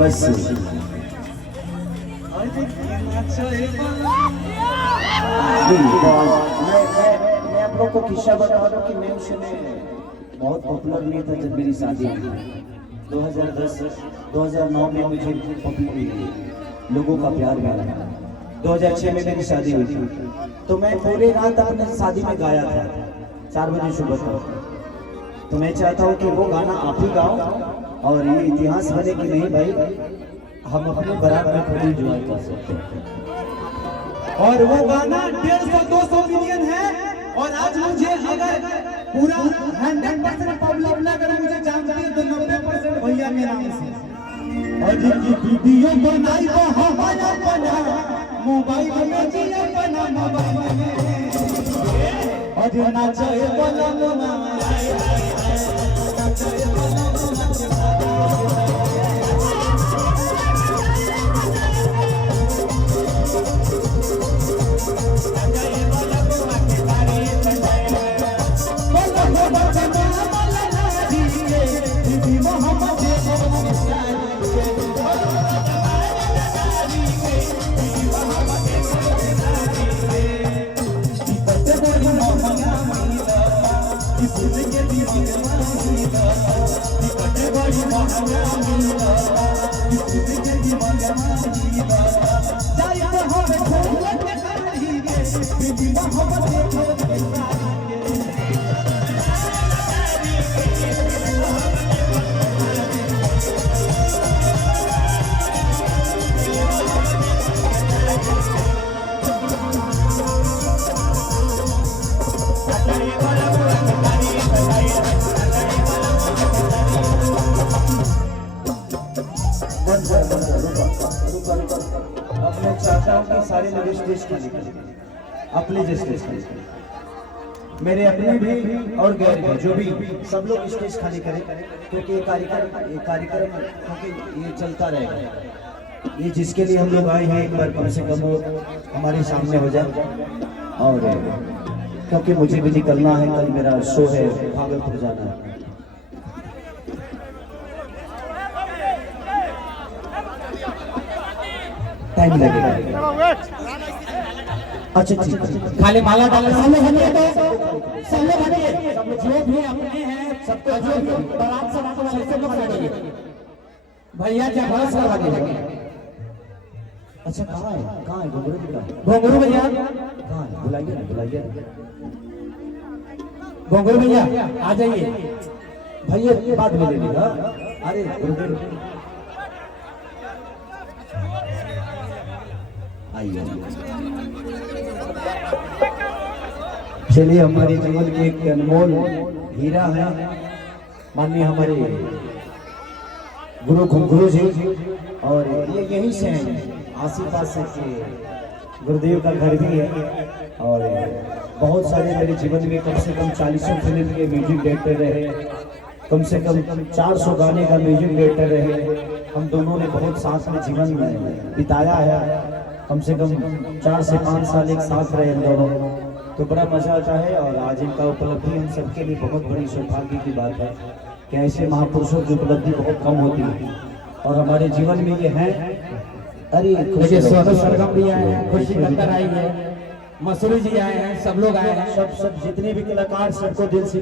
बस मैं आप लोग को किस्सा बता दूं कि मैं उस समय बहुत पॉपुलर नहीं था जब मेरी शादी हुई 2010-2009 में मुझे लोगों का प्यार मिला। 2006 में मेरी शादी हुई थी तो मैं पूरे रात अपने शादी में गाया था 4 बजे सुबह तक। तो मैं चाहता हूँ कि वो गाना आप ही गाओ और ये इतिहास बने कि नहीं भाई हम अपने बारात में पूरी एंजॉय कर सकते हैं। और वो गाना 150-200 मिलियन है। और आज मुझे अगर पूरा 100% पब्लिक ने अगर मुझे जानती है तो 90% भैया के नाम से। और जिनकी वीडियो बनाई वो हमारा बना मोबाइल में जिया बना मोबाइल में। और जो नाचे वाला मोना नाचे वाला अपने चाहता हूँ कि सारे लोग स्टेज खाली करें अपने स्टेज खाली करें, मेरे अपने भी और गैर भी जो भी सब लोग स्टेज खाली करें क्योंकि ये कार्यक्रम क्योंकि ये चलता रहेगा। ये जिसके लिए हम लोग आए हैं एक बार कम से कम वो हमारे सामने हो जाए। और क्योंकि मुझे भी निकलना है, कल मेरा शो है, भागलपुर जाना है। टाइम लगेगा। अच्छा ठीक है, खाली माला डालने सामने हटिए तो सामने हटिए। जो भी अपने हैं सबको जो भी बारात से बात वाले से लोग खड़े भैया क्या बस करवा दीजिए। अच्छा कहाँ है घुंघरू घुंघरू भैया कहाँ है? बुलाइए ना बुलाइए। घुंघरू भैया आ जाइए। भैया बाद में ले लीजिएगा। अरे आइए चलिए, हमारे जीवन के एक अनमोल हीरा है माननीय हमारे गुरु घुंघरू जी। और ये यहीं से हैं आस-पास से के गुरुदेव का घर भी है। और बहुत सारे मेरे जीवन में कम से कम 40 फिल्म के म्यूजिक डायरेक्टर रहे, कम से कम 400 गाने का म्यूजिक डायरेक्टर रहे। हम दोनों ने बहुत साथ में जीवन में बिताया है, कम से कम 4 से 5 साल एक साथ रहे हम दोनों। तो बड़ा मजा आता है। और आज इनका उपलब्धि हम सबके लिए बहुत बड़ी सौभाग्य की बात है कि ऐसे महापुरुषों की उपलब्धि बहुत कम होती है और हमारे जीवन में ये है। अरे सोनू सरगम भी आए हैं, खुशी खत्तर आई है, मसूरी जी आए हैं, सब लोग आए हैं। सब जितने भी कलाकार सबको दिल से